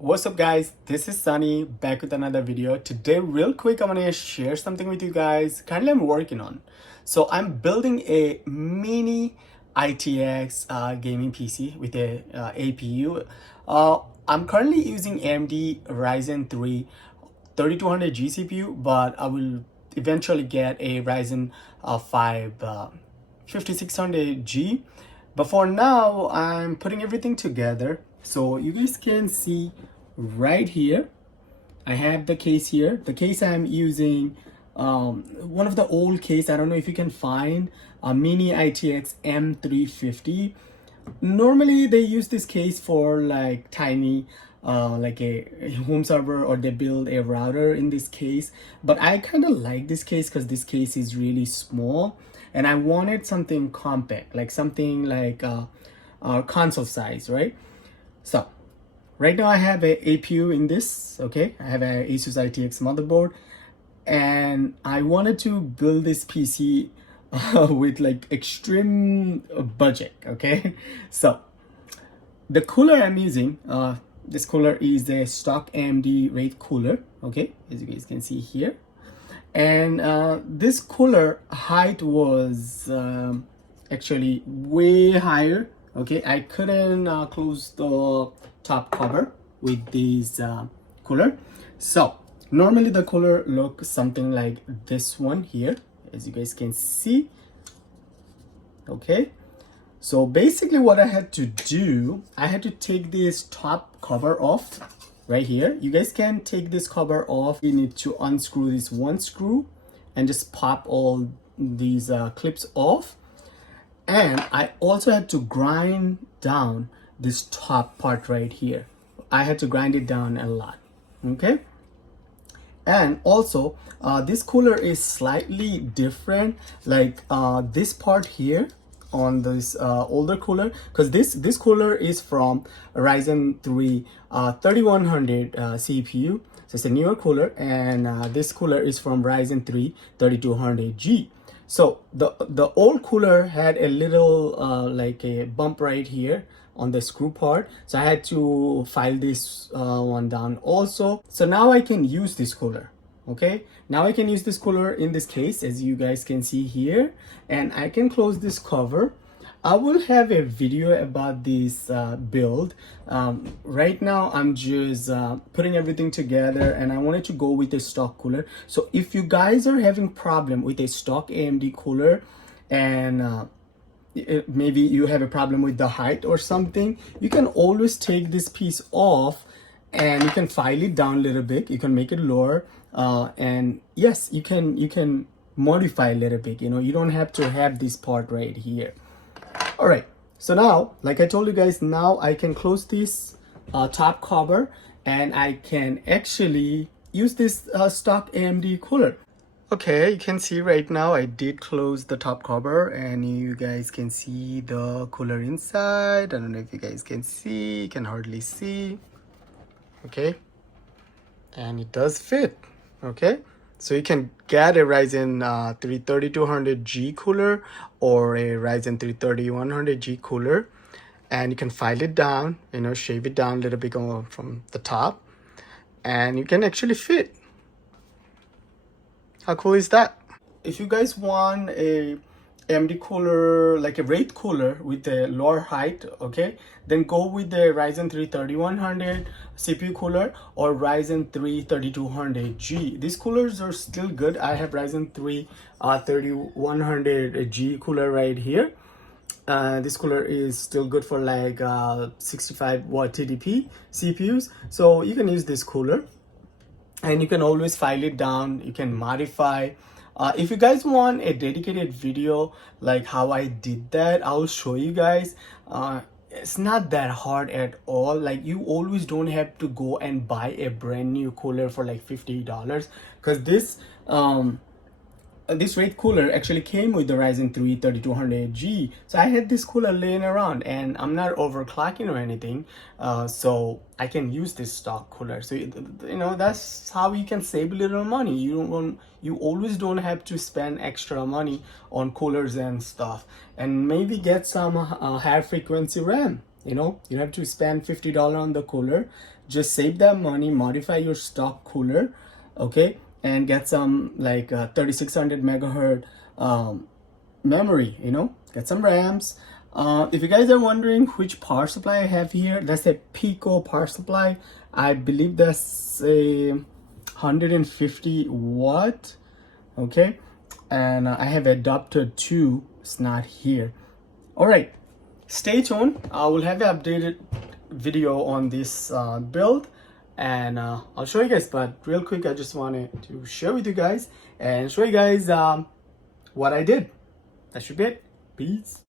What's up guys, this is Sunny back with another video. Today real quick I'm gonna share something with you guys currently I'm working on. So I'm building a mini ITX gaming PC with a APU. I'm currently using AMD Ryzen 3 3200G CPU, but I will eventually get a Ryzen 5 5600G. But for now I'm putting everything together. So you guys can see right here I have the case here. The case I'm using one of the old case. I don't know if you can find a mini ITX M350. Normally they use this case for like tiny like a home server, or they build a router in this case, but I kind of like this case because this case is really small and I wanted something compact, like something like console size, right? So right now I have a APU in this. Okay, I have a Asus ITX motherboard and I wanted to build this PC with like extreme budget. Okay, so the cooler I'm using, this cooler is a stock AMD Wraith cooler. Okay, as you guys can see here, and this cooler height was actually way higher. Okay, I couldn't close the top cover with this cooler. So normally the cooler looks something like this one here, as you guys can see. Okay, so basically what I had to do, I had to take this top cover off right here. You guys can take this cover off. You need to unscrew this one screw and just pop all these clips off. And I also had to grind down this top part right here. I had to grind it down a lot. Okay, and also this cooler is slightly different, like this part here on this older cooler, because this cooler is from Ryzen 3 3100 CPU. So it's a newer cooler, and this cooler is from Ryzen 3 3200G. So the old cooler had a little like a bump right here on the screw part, so I had to file this one down also. So now I can use this cooler. Okay, now I can use this cooler in this case, as you guys can see here, and I can close this cover. I will have a video about this build. Right now I'm just putting everything together, and I wanted to go with a stock cooler. So if you guys are having problem with a stock AMD cooler, and maybe you have a problem with the height or something, you can always take this piece off and you can file it down a little bit. You can make it lower, and yes, you can modify a little bit. You know, you don't have to have this part right here. All right, so now, like I told you guys, now I can close this top cover, and I can actually use this stock AMD cooler. Okay, you can see right now I did close the top cover, and you guys can see the cooler inside. I don't know if you guys can see, you can hardly see. Okay, and it does fit. Okay, so you can get a Ryzen 3 3200G cooler or a Ryzen 3 3100G cooler, and you can file it down, you know, shave it down a little bit from the top, and you can actually fit. How cool is that? If you guys want a AMD cooler, like a Wraith cooler with a lower height, okay, then go with the Ryzen 3 3100 CPU cooler or Ryzen 3 3200G. These coolers are still good. I have Ryzen 3 3100G cooler right here. This cooler is still good for like 65 watt TDP CPUs, so you can use this cooler, and you can always file it down. You can modify. If you guys want a dedicated video like how I did that, I'll show you guys. It's not that hard at all. Like, you always don't have to go and buy a brand new cooler for like $50, because this Wraith cooler actually came with the Ryzen 3 3200G. So I had this cooler laying around, and I'm not overclocking or anything, so I can use this stock cooler. So you know, that's how you can save a little money. You always don't have to spend extra money on coolers and stuff, and maybe get some higher frequency RAM. You know, you have to spend $50 on the cooler. just save that money, modify your stock cooler, okay, and get some like 3600 megahertz memory, you know, get some RAMs. If you guys are wondering which power supply I have here, that's a Pico power supply. I believe that's a 150 watt, okay, and I have adapter 2, it's not here. All right, stay tuned. I will have an updated video on this build, and I'll show you guys, but real quick I just wanted to share with you guys and show you guys what I did. That should be it. Peace.